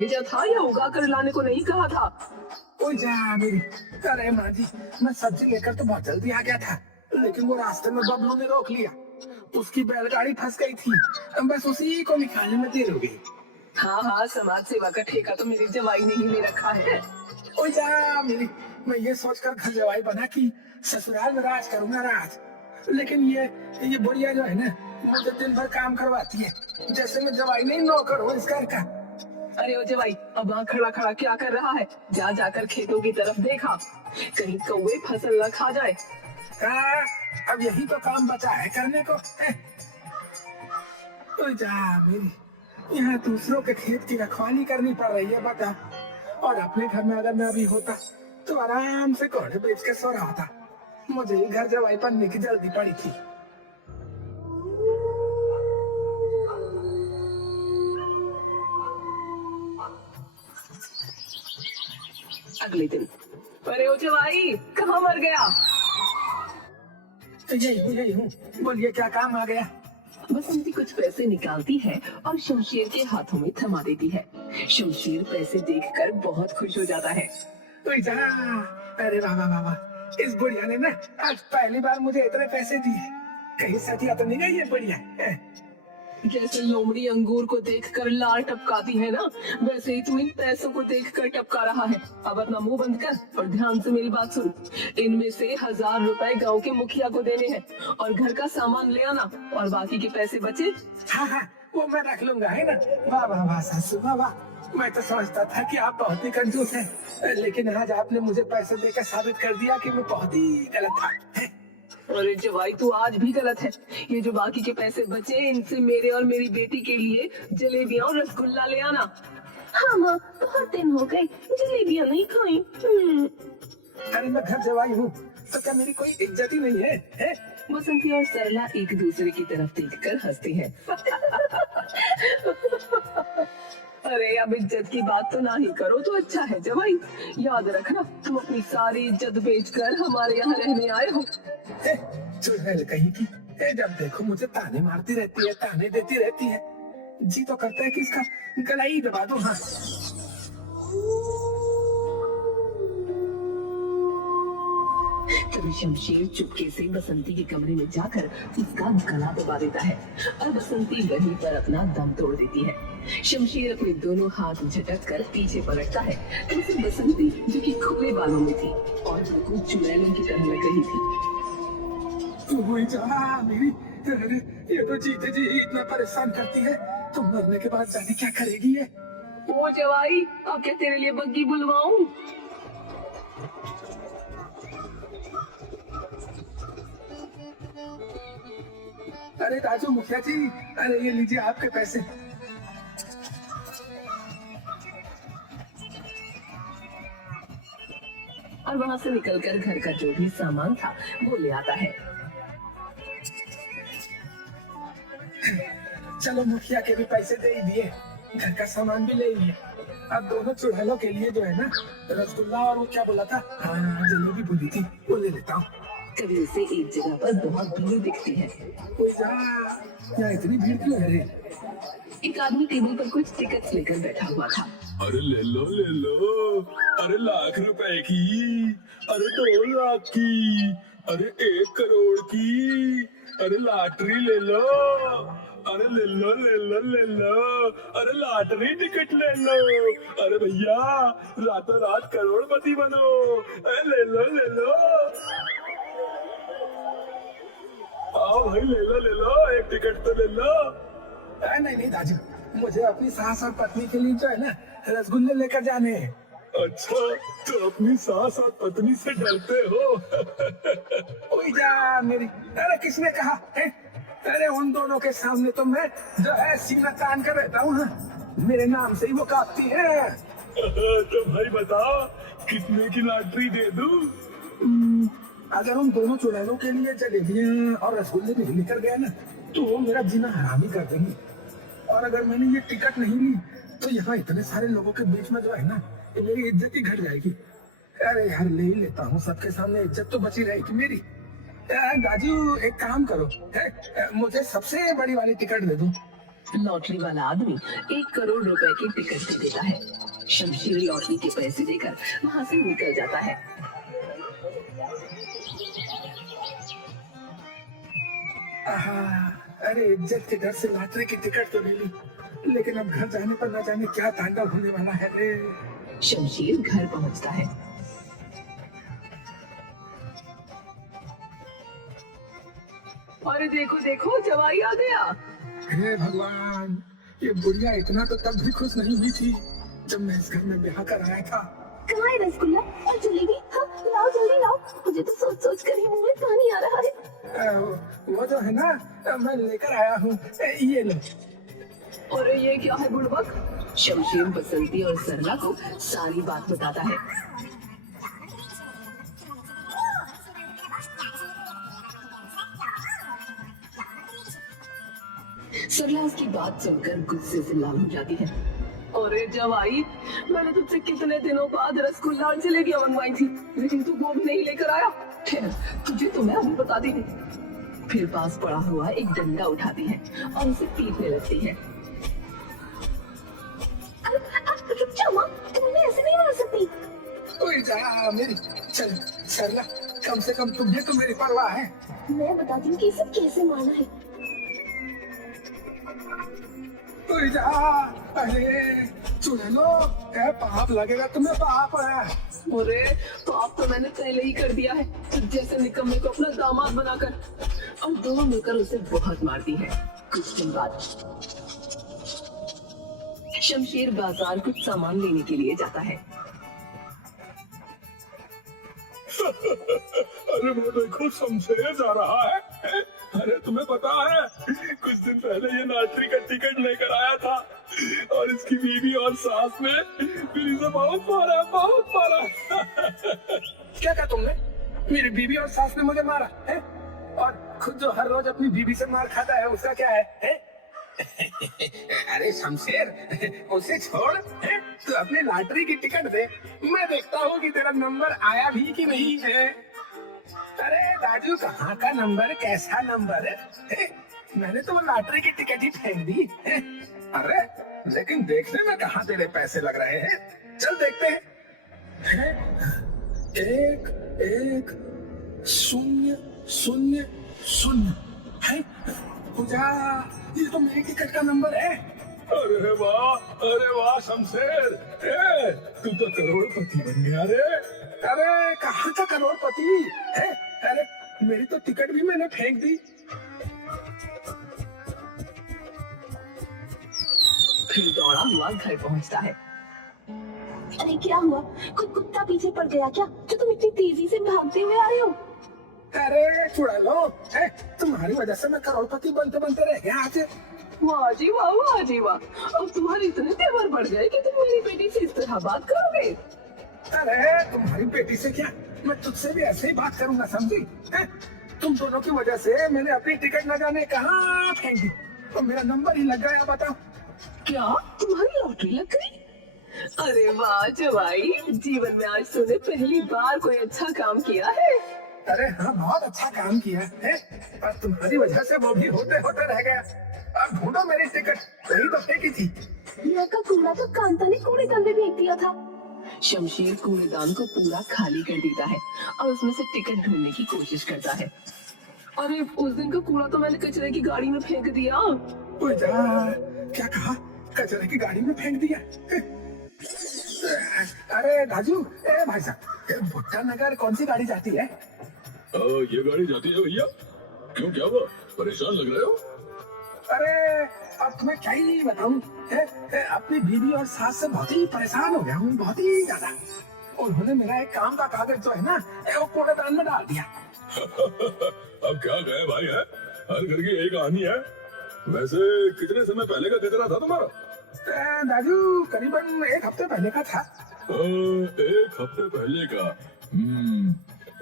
भेजा था या उगा कर लाने को नहीं कहा था? ओ जा मेरी। अरे माँ जी, मैं सब्जी लेकर तो बहुत जल्दी आ गया था, लेकिन वो रास्ते में बबलू ने रोक लिया। उसकी बैलगाड़ी फंस गई थी, बस उसी को निकालने में देर हो गई। हाँ हाँ, समाज सेवा का ठेका तो मेरी जवाई ने ही ले रखा है। ओ जा मेरी। मैं ये सोचकर घर जवाई बना कि ससुराल में राज करूंगा राज, लेकिन ये बुढ़िया जो है ना, मुझे दिन भर काम करवाती है, जैसे मैं जवाई नहीं नौकर हूँ इस घर का। अरे ओ जवाई, अब वहाँ खड़ा खड़ा क्या कर रहा है? जा जाकर खेतों की तरफ देखा, कहीं कौवे फसल न खा जाए। हाँ, अब यही तो काम बचा है करने को। तो जा मेरी, यहाँ दूसरों के खेत की रखवाली करनी पड़ रही है बता, और अपने घर में अगर मैं अभी होता तो आराम से घोड़े बेच के सो रहा था। मुझे ही घर जवाई बनने की जल्दी पड़ी थी। अगले दिन, अरे ओ जवाई, कहाँ मर गया? यही हूँ, बोलिए क्या काम आ गया? बसंती कुछ पैसे निकालती है और शमशेर के हाथों में थमा देती है। शमशेर पैसे देखकर बहुत खुश हो जाता है। तो जा, अरे वाह वाह वाह वाह, इस बुढ़िया ने ना आज पहली बार मुझे इतने पैसे दिए। कहीं सतिया तो नहीं गई ये बुढ़िया? जैसे लोमड़ी अंगूर को देखकर लार टपकाती है ना, वैसे ही तू इन पैसों को देखकर टपका रहा है। अब अपना मुंह बंद कर और ध्यान से मेरी बात सुन। इनमें से 1000 रुपए गांव के मुखिया को देने हैं और घर का सामान ले आना, और बाकी के पैसे बचे। हाँ हाँ, वो मैं रख लूंगा, है ना? वाह वाह वाह सासू वाह वाह। मैं तो समझता था कि आप बहुत ही कंजूस हैं, लेकिन आज आपने मुझे पैसे देकर साबित कर दिया कि मैं बहुत ही गलत था। अरे जवाई, तू आज भी गलत है। ये जो बाकी के पैसे बचे, इनसे मेरे और मेरी बेटी के लिए जलेबियां और रसगुल्ला ले आना। हाँ माँ, बहुत दिन हो गए जलेबियां नहीं खाई। अरे मैं घर जवाई हूँ तो क्या मेरी कोई इज्जत ही नहीं है? बसंती और सरला एक दूसरे की तरफ देखकर हंसती हैं। अरे अब इज्जत की बात तो ना ही करो तो अच्छा है जवाई। याद रखना, तुम अपनी सारी इज्जत बेचकर हमारे यहाँ रहने आए हो। चुड़ैल कहीं की, जब देखो मुझे ताने मारती रहती है, ताने देती रहती है। जी तो करता है कि इसका गला ही दबा दो। हाँ, तभी शमशेर चुपके से बसंती के कमरे में जाकर उसका गला दबा देता है और बसंती वहीं पर अपना दम तोड़ देती है। शमशेर अपने दोनों हाथ झटक कर पीछे पलटता है तो उसे बसंती, जो कि खुले बालों में थी और बिल्कुल चुड़ैलों की तरह लग रही थी। तू जा मेरी। अरे ये तो जीते जी इतना परेशान करती है, तो मरने के बाद जाने क्या करेगी ये? ओ जवाई, अब क्या तेरे लिए बग्गी बुलवाऊं? अरे राजू मुखिया जी, अरे ये लीजिए आपके पैसे। और वहाँ से निकलकर घर का जो भी सामान था वो ले आता है। चलो मुखिया के भी पैसे दे ही दिए, घर का सामान भी ले लिए। अब दोनों चुड़ैलों के लिए जो है ना, रसगुल्ला और वो क्या बोला था, हाँ जलेबी बोली थी, वो ले लेता हूँ। कभी उसे एक जगह पर बहुत भीड़ दिखती है। कोई जा, यहाँ इतनी भीड़ क्यों है रे? एक आदमी टेबल पर कुछ टिकट्स लेकर बैठा हुआ था। अरे ले लो, अरे लाख रुपए की, अरे 2 लाख की, अरे 1 करोड़ की, अरे लॉटरी ले लो, अरे ले लो, अरे लॉटरी टिकट ले लो, अरे भैया रातों रात करोड़पति बनो, अरे ले लो, आओ भाई ले लो, एक टिकट तो ले लो। नहीं राजू, मुझे अपनी सास और पत्नी के लिए जो है ना रसगुल्ले लेकर जाने हैं। अच्छा, तो अपनी सास और पत्नी से डरते हो? ओए जा मेरी। अरे किसने कहा है? अरे उन दोनों के सामने तो मैं जो है सीना तान कर रहता हूँ। मेरे नाम से ही वो कांपती है। तो भाई बताओ, कितने की लॉटरी दे दूं? अगर उन दोनों चुड़ैलों के लिए जलेबियां और रसगुल्ले नहीं लेकर गया ना, तो वो मेरा जीना हराम ही कर देंगे। और अगर मैंने ये टिकट नहीं ली तो यहाँ इतने सारे लोगों के बीच में जो है ना, ये मेरी इज्जत ही घट जाएगी। अरे यार ले ही लेता हूँ, सबके सामने इज्जत तो बची रहेगी मेरी। राजू एक काम करो, मुझे सबसे बड़ी वाली टिकट दे दो। लॉटरी वाला आदमी 1 करोड़ रुपए की टिकट दे देता है। शमशीर लॉटरी के पैसे देकर वहां से निकल जाता है। आहा, अरे इज्जत के डर से लॉटरी की टिकट तो ले ली, लेकिन अब घर जाने पर न जाने क्या तांडव होने वाला है रे। शमशीर घर पहुंचता है। अरे देखो देखो, जवाई आ गया। हे भगवान, ये बुढ़िया इतना तो तब भी खुश नहीं हुई थी जब मैं इस घर में ब्याह कर आया था। कहाँ है रसगुल्ला और जलेबी? हाँ, लाओ जल्दी लाओ, मुझे तो सोच सोच कर ही मुंह में पानी आ रहा है। वो जो है ना, मैं लेकर आया हूँ, ये लो। और ये क्या है बुड़बक? शमशीर बसंती और सरला को सारी बात बताता है। सरला उसकी बात सुनकर गुस्से से लाल हो जाती है। अरे जवाई, मैंने तुझसे कितने दिनों बाद रसगुल्ला और जलेबियां मंगवाई थी, लेकिन तू वो भी नहीं लेकर आया। खैर, तुझे तो मैं अभी बता दी। फिर पास पड़ा हुआ एक डंडा उठाती है और उसे पीटने लगती है। रुक जाओ माँ, तुम्हें ऐसे नहीं मार सकती। ओए जा मेरी, चल सरला, कम से कम तुझे तो मेरी परवाह है। मैं बताती हूँ कि इसे कैसे मारना है। ओए जा, अरे चुड़ैलो, क्या पाप लगेगा तुम्हें, पाप है। अरे पाप तो मैंने पहले ही कर दिया है, जैसे निकम्मे को अपना दामाद बनाकर। और दोनों मिलकर उसे बहुत मारती है। कुछ दिन बाद शमशीर बाजार कुछ सामान लेने के लिए जाता है। अरे वो देखो, शमशेर जा रहा है। अरे तुम्हें पता है, कुछ दिन पहले ये लॉटरी का टिकट लेकर आया था और इसकी बीवी और सास ने फिर इसे बहुत मारा, बहुत मारा। क्या कहा तुमने? मेरी बीवी और सास ने मुझे मारा है? और खुद जो हर रोज अपनी बीवी से मार खाता है, उसका क्या है? अरे शमशेर, उसे छोड़, है? तू अपनी लॉटरी की टिकट दे, मैं देखता हूँ कि तेरा नंबर आया भी कि नहीं है। अरे राजू, कहाँ का नंबर, कैसा नंबर है? मैंने तो लॉटरी की टिकट ही फेंक दी है। अरे लेकिन देखने में कहाँ तेरे पैसे लग रहे हैं, चल देखते हैं। 1 1 0 0 0 है। पूजा, ये तो मेरी टिकट का नंबर है। अरे वाह शमशेर, तू तो करोड़पति बन गया रे। अरे कहाँ का करोड़पति है? अरे मेरी तो टिकट भी मैंने फेंक दी। फिर दौड़ा हुआ घर पहुंचता है। अरे क्या हुआ? कोई कुत्ता पीछे पड़ गया क्या, जो तुम इतनी तेजी से भागते हुए आ रहे हो? अरे चुड़ैलो, तुम्हारी वजह से मैं करोड़पति बनते बनते रह गया आज। वाह जी वाह, वाह जी वाह। अब तुम्हारे इतने तेवर बढ़ गए कि तुम मेरी बेटी से इस तरह बात करोगे। अरे तुम्हारी बेटी से क्या, मैं तुझसे भी ऐसे ही बात करूंगा, समझी? तुम दोनों की वजह से मैंने अपनी टिकट न जाने कहाँ फेंक दी, तो मेरा नंबर ही लग गया। बताओ, क्या तुम्हारी लॉटरी लग गई? अरे वाह जवाई, जीवन में आज तूने पहली बार कोई अच्छा काम किया है। अरे हाँ, बहुत अच्छा काम किया है, और तुम्हारी वजह से वो भी होते होते रह गया। अब ढूंढो मेरी टिकट, वही तो फेंकी थी। यहाँ का कूड़ा तो कांता ने कूड़ेदान में फेंक दिया था। शमशीर कूड़ेदान को पूरा खाली कर देता है और उसमें से टिकट ढूंढने की कोशिश करता है। अरे उस दिन का कूड़ा तो मैंने कचरे की गाड़ी में फेंक दिया। क्या कहा? कचरे की गाड़ी में फेंक दिया? अरे राजू, भाई साहब, भुट्टा नगर कौन सी गाड़ी जाती है? ये गाड़ी जाती है भैया। क्यों, क्या हुआ, परेशान लग रहे हो? अरे अब तुम्हें क्या ही बताऊं, अपनी बीवी और सास से बहुत ही परेशान हो गया हूँ, बहुत ही ज्यादा। उन्होंने मेरा एक काम का कागज जो है ना, वो कूड़ेदान में डाल दिया। अब क्या गए भाई, है हर घर की एक कहानी है। वैसे कितने समय पहले का कचरा था तुम्हारा? राजू, करीबन 1 हफ्ते पहले का था। 1 हफ्ते पहले का?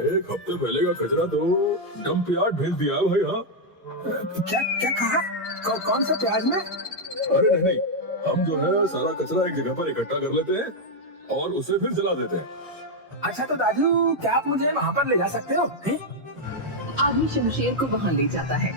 1 हफ्ते पहले का कचरा तो डंप यार्ड भेज दिया भाई। हाँ, क्या क्या कहा? कौन सा प्याज में? अरे नहीं, हम जो है सारा कचरा एक जगह पर इकट्ठा कर लेते हैं और उसे फिर जला देते हैं। अच्छा तो राजू, क्या आप मुझे वहाँ पर ले जा सकते हो? आदमी शमशेर को वहाँ ले जाता है।